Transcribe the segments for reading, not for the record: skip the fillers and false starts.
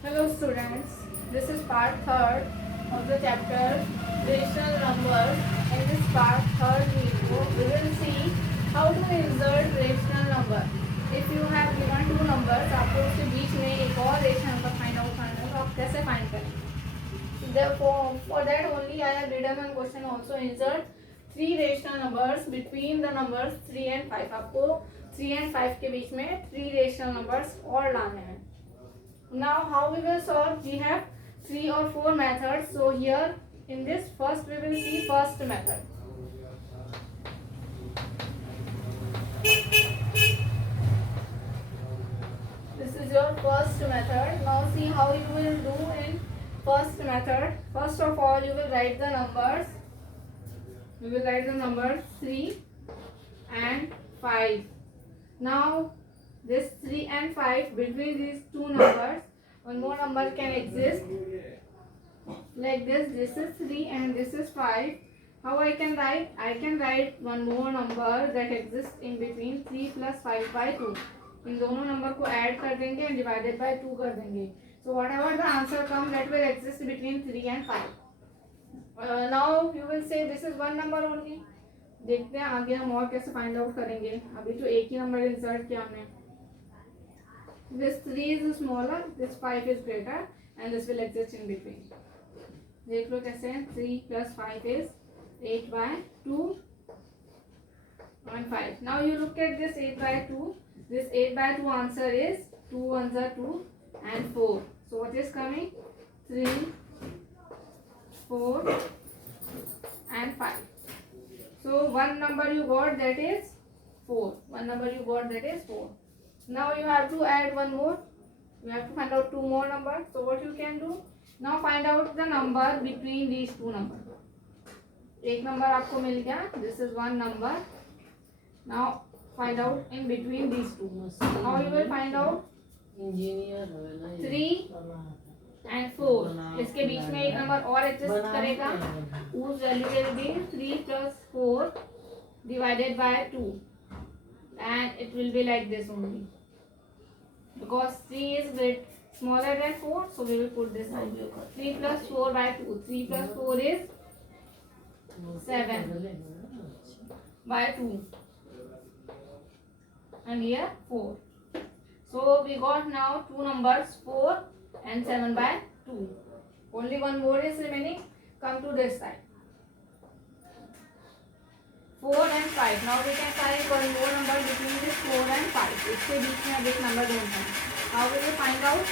Hello students, this is part 3rd of the chapter rational numbers. In this part 3rd video, we will see how to insert rational number. If you have given two numbers, आपको उसके बीच में एक और rational number find out करना है तो आप कैसे find करेंगे? So therefore, for that only I have written one question also. Insert three rational numbers between the numbers 3 and 5. आपको 3 and 5 के बीच में 3 rational numbers और लाने हैं. Now how we will solve? We have 3 or 4 methods. So here in this first we will see first method. This is your first method. Now see how you will do in first method. First of all you will write the numbers. You will write the numbers 3 and 5. Now this 3 and 5, between these two numbers one more number can exist like this. This is 3 and this is 5. How I can write? I can write one more number that exists in between 3 plus 5 by 2. इन दोनों number को add कर देंगे and divided by 2 कर देंगे. So whatever the answer comes, that will exist between 3 and 5. Now you will say this is one number only. देखते हैं आगे हम और कैसे फाइंड आउट करेंगे. अभी तो एक ही नंबर इंसर्ट किया हमने. This 3 is smaller, this 5 is greater, and this will exist in between. देख लो कैसे हैं. 3 plus 5 is 8 by 2 and 5. Now you look at this 8 by 2. This 8 by 2 answer is 2 ones are 2 and 4. So what is coming? 3, 4 and 5. So one number you got, that is 4. One number you got, that is 4. Now you have to add one more. You have to find out two more numbers. So what you can do? Now find out the number between these two numbers. एक number आपको मिल गया. This is one number. Now find out in between these two. How you will find out? 3 and 4. इसके बीच में एक number और adjust करेगा. Whose value will be 3 plus 4 divided by 2, and it will be like this only. Because 3 is bit smaller than 4, so we will put this side. 3 plus 4 by 2. 3 plus 4 is 7 by 2. And here 4. So we got now two numbers 4 and 7 by 2. Only one more is remaining. Come to this side. 4 and 5. Now we can find one more number between this 4 and 5. इसके बीच में अब एक number ढूंढना है. How will we find out?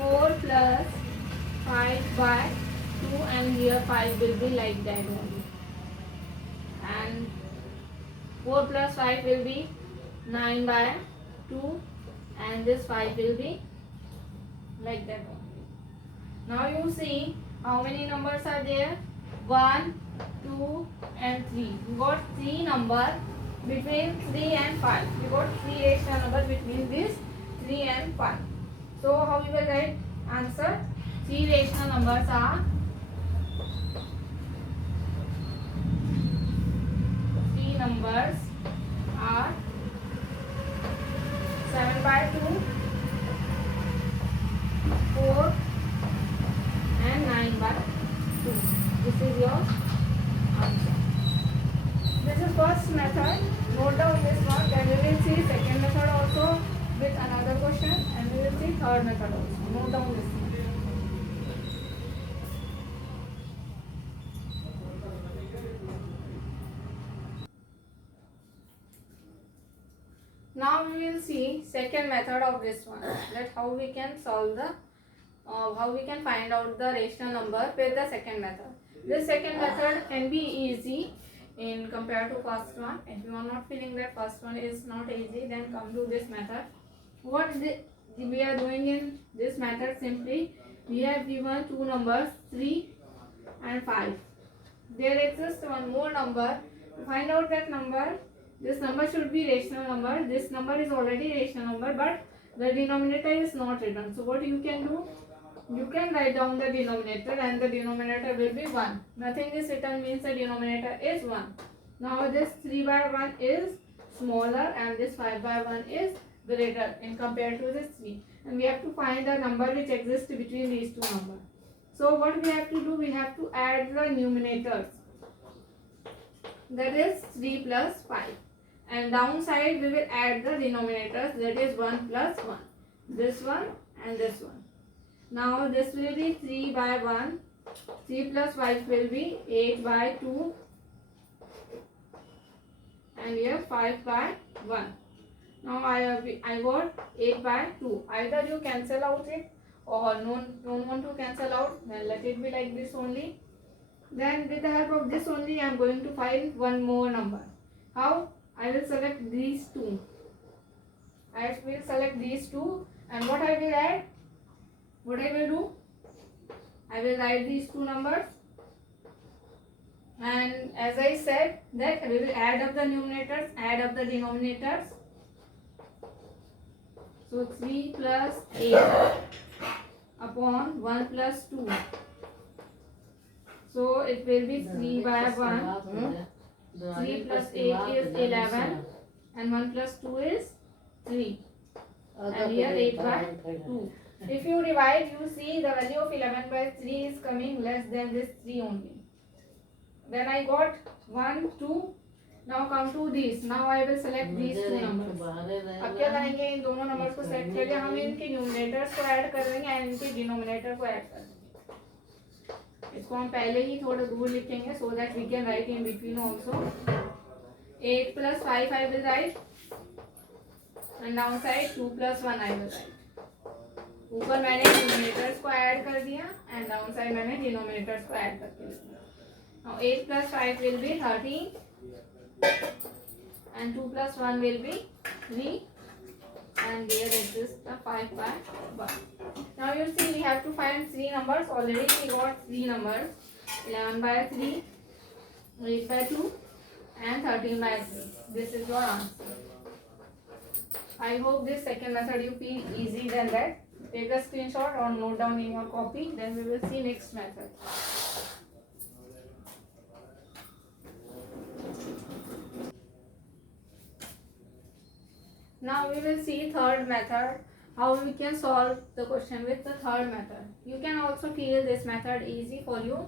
4 plus 5 by 2, and here 5 will be like that only. And 4 plus 5 will be 9 by 2, and this 5 will be like that only. Now you see how many numbers are there? 1, 2 and 3. We got 3 numbers between 3 and 5. We got 3 rational numbers between this 3 and 5. So how we will write answer? 3 rational numbers are 7 by 2, 4 and 9 by 2. This is your answer. This is first method. Note down this one. Then we will see second method also with another question, and we will see third method also. Note down this one. Now we will see second method of this one. That how we can solve the how we can find out the rational number with the second method. This second method can be easy in compared to first one. If you are not feeling that first one is not easy, then come to this method. What we are doing in this method, simply we have given two numbers 3 and 5. There exists one more number. To find out that number, this number should be rational number. This number is already rational number, but the denominator is not written. So what you can do? You can write down the denominator, and the denominator will be 1. Nothing is written means the denominator is 1. Now this 3 by 1 is smaller, and this 5 by 1 is greater in compared to this 3, and we have to find the number which exists between these two numbers. So what we have to do, we have to add the numerators, that is 3 plus 5, and downside we will add the denominators, that is 1 plus 1, this one and this one. Now this will be 3 by 1, 3 plus 5 will be 8 by 2, and here 5 by 1. Now I got 8 by 2. Either you cancel out it or don't want to cancel out, then let it be like this only. Then with the help of this only I am going to find one more number. How? I will select these two. I will select these two, and what I will add? What I will do? I will write these two numbers, and as I said that we will add up the numerators, add up the denominators. So 3 plus 8 upon 1 plus 2. So it will be 3 by 1. 3 plus 8 is 11, and 1 plus 2 is 3. And here 8 by 2. If you divide, you see the value of 11 by 3 is coming less than this 3 only. Then I got 1, 2. Now come to these. Now I will select these two numbers. अब क्या करेंगे, इन दोनों numbers को select करके हम इनके numerators को add कर देंगे एंड इनके डिनोमिनेटर को ऐड कर देंगे. इसको हम पहले ही थोड़ा दूर लिखेंगे so that we can write in between also. 8 plus 5 I will write, and downside 2 plus 1 I will write. ऊपर मैंने न्यूमरेटर्स को ऐड कर दिया एंड डाउनसाइड मैंने डिनोमिनेटर्स को ऐड करके लिख दिया. Now 8 plus 5 will be 13, and 2 plus 1 will be 3, and there exists the 5 by 1. Now you see we have to find 3 numbers. Already we got 3 numbers, 11 by 3, 8 by 2, and 13 by 3. This is your answer. I hope this second method you feel easy than that. Take a screenshot or note down in your copy, then we will see next method. Now we will see third method, how we can solve the question with the third method. You can also feel this method easy for you.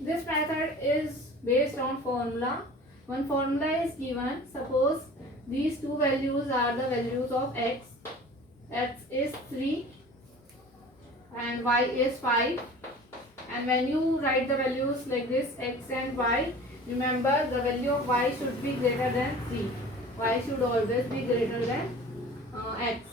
This method is based on formula. One formula is given. Suppose these two values are the values of x. X is 3 and y is 5. And when you write the values like this, x and y, remember the value of y should be greater than 3. Y should always be greater than x.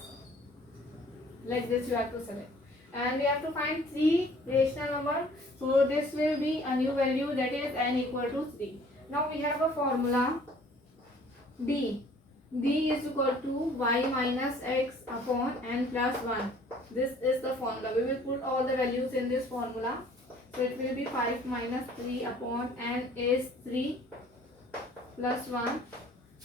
Like this you have to select. And we have to find 3 rational numbers. So this will be a new value, that is n equal to 3. Now we have a formula d. d is equal to y minus x upon n plus 1. This is the formula. We will put all the values in this formula. So it will be 5 minus 3 upon n is 3 plus 1.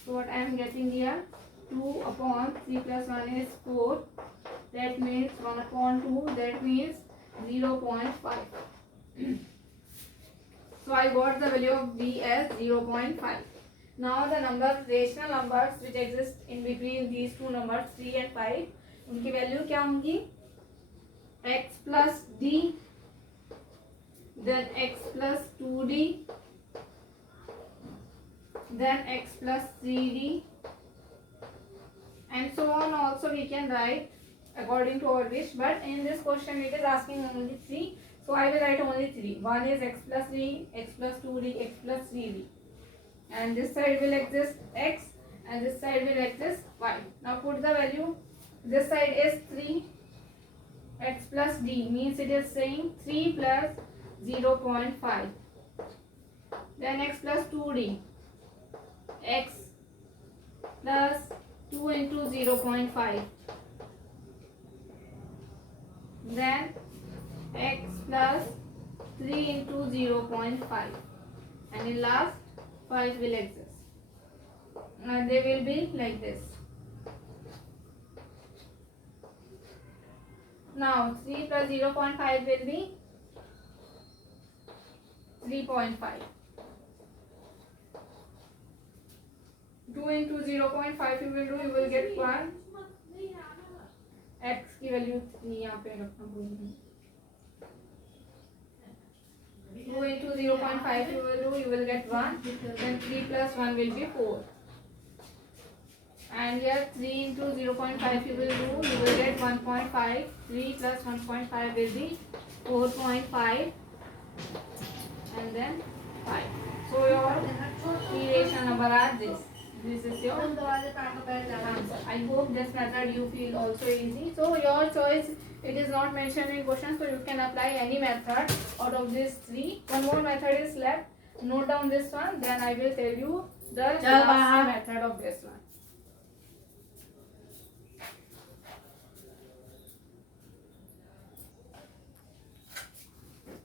So what I am getting here, 2 upon 3 plus 1 is 4. That means 1 upon 2, that means 0.5. So I got the value of b as 0.5. Now the number, rational numbers which exist in between these two numbers 3 and 5, उनकी value क्या होंगी, x plus d, then x plus 2d, then x plus 3d, and so on. Also we can write according to our wish, but in this question it is asking only 3, so I will write only 3. One is x plus 3, x plus 2d, x plus 3d, and this side will exist x and this side will exist y. Now put the value. This side is 3, x plus d means it is saying 3 plus 0.5, then x plus 2d, x plus 2 into 0.5, then x plus 3 into 0.5, and in last 5 will exist, and they will be like this. Now 3 plus 0.5 will be 3.5. 2 into 0.5 you will do, you will get 1. की value 3 यहाँ पे रखना भूल गई. 2 into 0.5 you will get 1. Then 3 plus 1 will be 4. And here 3 into 0.5 you will get 1.5. 3 plus 1.5 will be 4.5. And then 5. So your three rational number are this. This is your answer. I hope this method you feel also easy. So your choice, it is not mentioned in question, so you can apply any method out of these three. One more method is left. Note down this one, then I will tell you the last method of this one.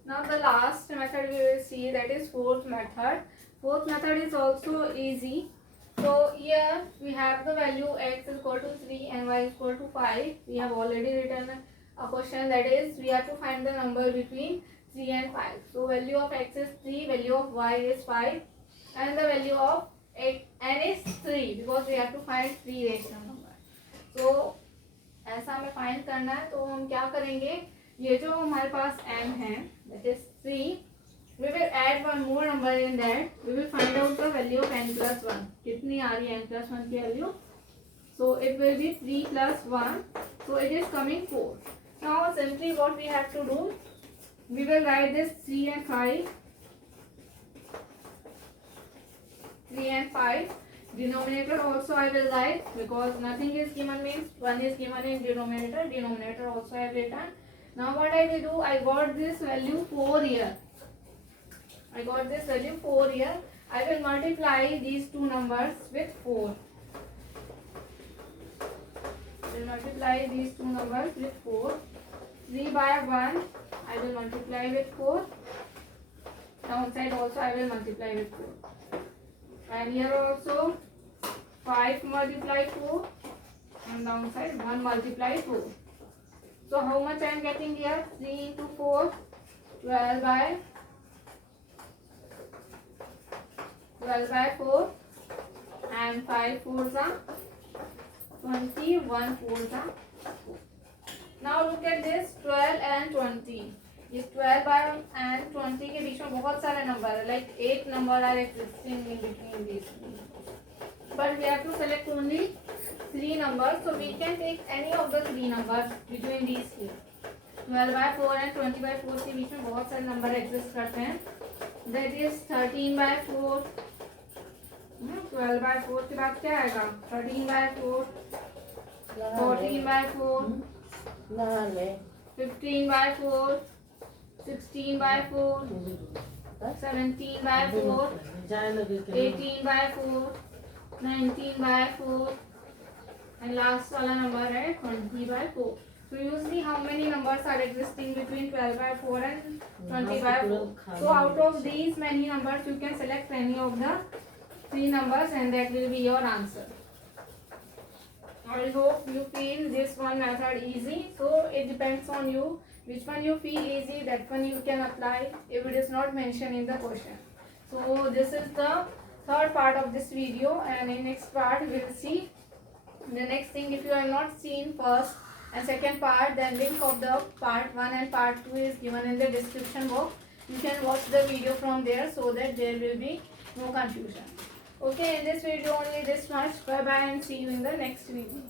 Now the last method we will see, that is fourth method. Fourth method is also easy. So here we have the value x is equal to 3 and y is equal to 5. We have already written a question, that is we have to find the number between 3 and 5. So value of x is 3, value of y is 5 and the value of n is 3 because we have to find 3 rational number. So ऐसा हमें find करना है, तो हम क्या करेंगे, ये जो हमारे पास n है that is 3, we will add one more number in that. We will find out the value of n plus 1. कितनी आ रही है n plus 1 की value? So it will be 3 plus 1. So it is coming 4. Now simply what we have to do, we will write this 3 and 5. 3 and 5. Denominator also I will write because nothing is given means 1 is given in denominator. Denominator also I have written. Now what I will do, I got this value 4 here. I got this value 4 here. I will multiply these two numbers with 4. I will multiply these two numbers with 4. 3 by 1 I will multiply with 4. Downside also I will multiply with 4. And here also 5 multiply 4. And downside 1 multiply 4. So how much I am getting here? 3 into 4. 12 by 4 and 5 4s are 20, 1 4s are 4. Now look at this 12 and 20. ये 12 by and 20 के बीच में बहुत सारे number है, like 8 number are existing in between these. But we have to select only 3 numbers, so we can take any of the 3 numbers between these two. 12 by 4 and 20 by 4 के बीच में बहुत सारे number exist करते हैं. That is 13 by 4. 12 by 4 के बाद क्या आएगा? 13 by 4, 14 by 4, 15 by 4, 16 by 4, 17 by 4, 18 by 4, 19 by 4 and last वाला number है 20 by 4. So usually how many numbers are existing between 12 by 4 and 20 by 4? So out of these many numbers you can select any of the 3 numbers and that will be your answer. I hope you feel this one method easy. So it depends on you. Which one you feel easy, that one you can apply if it is not mentioned in the question. So this is the third part of this video, and in next part we will see the next thing. If you have not seen first and second part, then link of the part 1 and part 2 is given in the description box. You can watch the video from there so that there will be no confusion. Okay, in this video only this much. Bye bye and see you in the next video.